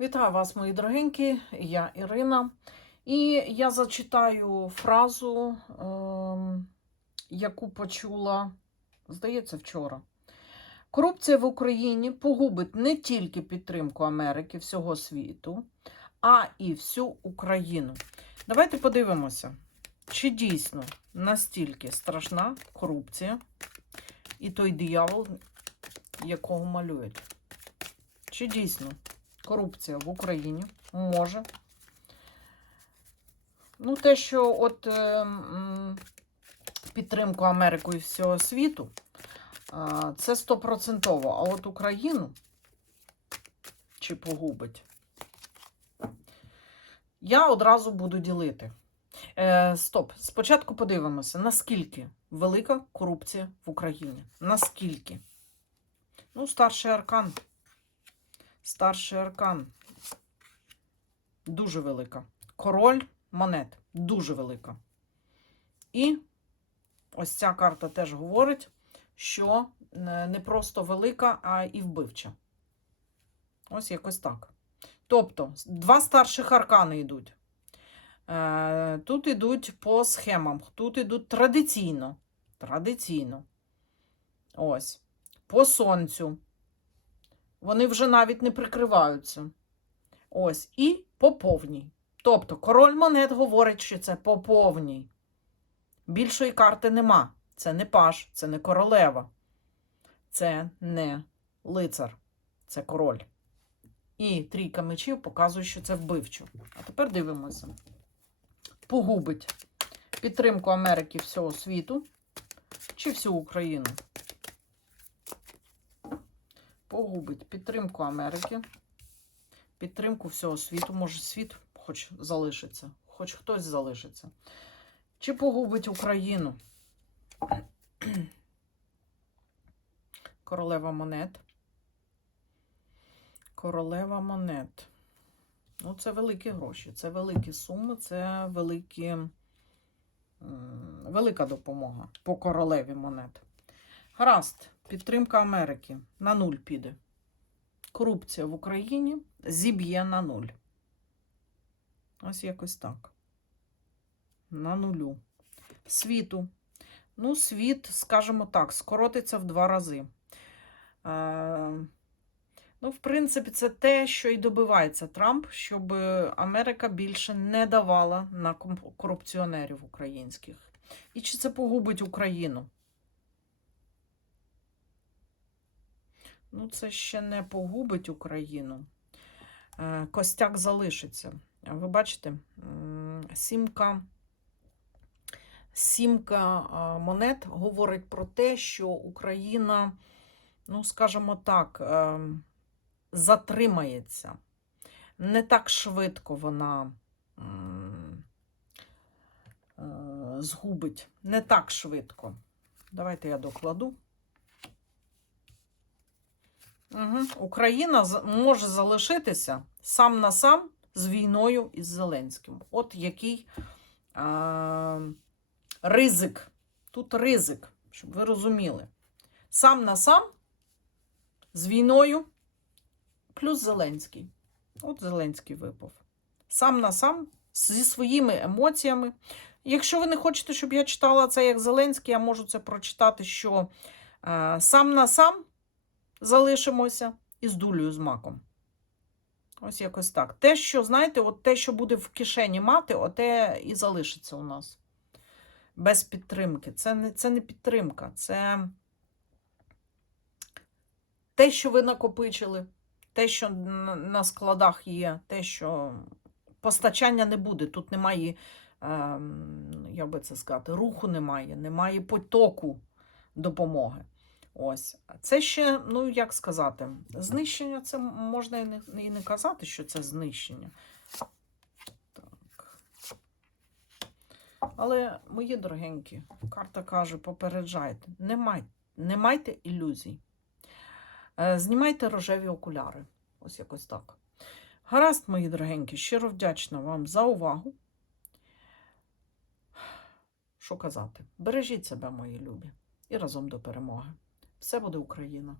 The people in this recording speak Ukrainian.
Вітаю вас, мої дорогенькі, я Ірина. І я зачитаю фразу, ем, яку почула, здається, вчора. Корупція в Україні погубить не тільки підтримку Америки, всього світу, а і всю Україну. Давайте подивимося, чи дійсно настільки страшна корупція і той диявол, якого малюють. Чи дійсно корупція в Україні може. Ну, те, що от е, підтримку Америку і всього світу, а, це стопроцентово. А от Україну чи погубить, я одразу буду ділити. Е, стоп, спочатку подивимося, наскільки велика корупція в Україні. Наскільки? Ну, старший аркан. Старший аркан. Дуже велика. Король монет. Дуже велика. І ось ця карта теж говорить, що е, не просто велика, а і вбивча. Ось якось так. Тобто, два старших аркани йдуть. Е, Тут йдуть по схемам, тут йдуть традиційно. Традиційно. Ось. По сонцю. Вони вже навіть не прикриваються. Ось. І по повній. Тобто, король монет говорить, що це по повній. Більшої карти нема. Це не паш, це не королева. Це не лицар, це король. І трійка мечів показує, що це вбивчо. А тепер дивимося. Погубить підтримку Америки всього світу чи всю Україну погубить підтримку Америки, підтримку всього світу. Може, світ хоч залишиться, хоч хтось залишиться. Чи погубить Україну? Королева монет. Королева монет. Ну, це великі гроші, це великі суми, це великі, велика допомога по королеві монет. Гаразд, підтримка Америки на нуль піде. Корупція в Україні зіб'є на нуль. Ось якось так. На нулю. Світу. Ну, світ, скажімо так, скоротиться в два рази. Е, ну, в принципі, це те, що і добивається Трамп, щоб Америка більше не давала на корупціонерів українських. І чи це погубить Україну? Ну, це ще не погубить Україну. Е, Костяк залишиться. Ви бачите, сімка, сімка монет говорить про те, що Україна, ну, скажімо так, е, затримається. Не так швидко вона е, згубить. Не так швидко. Давайте я докладу. Угу. Україна може залишитися сам на сам з війною із Зеленським. От який а, ризик. Тут ризик, щоб ви розуміли. Сам на сам з війною плюс Зеленський. От Зеленський випав. Сам на сам зі своїми емоціями. Якщо ви не хочете, щоб я читала це як Зеленський, я можу це прочитати, що е, сам на сам залишимося із дулею з маком. Ось якось так. Те, що, знаєте, от те, що буде в кишені мати, оте і залишиться у нас. Без підтримки. Це не, це не підтримка, це те, що ви накопичили, те, що на на складах є, те, що постачання не буде. Тут немає, ем, як би це сказати, руху немає, немає потоку допомоги. Ось. Це ще, ну як сказати, знищення це можна і не, і не казати, що це знищення. Так. Але, мої дорогенькі, карта каже, попереджайте, не, май, не майте ілюзій. Е, Знімайте рожеві окуляри. Ось якось так. Гаразд, мої дорогенькі, щиро вдячна вам за увагу. Що казати? Бережіть себе, мої любі, і разом до перемоги. Все буде Україна!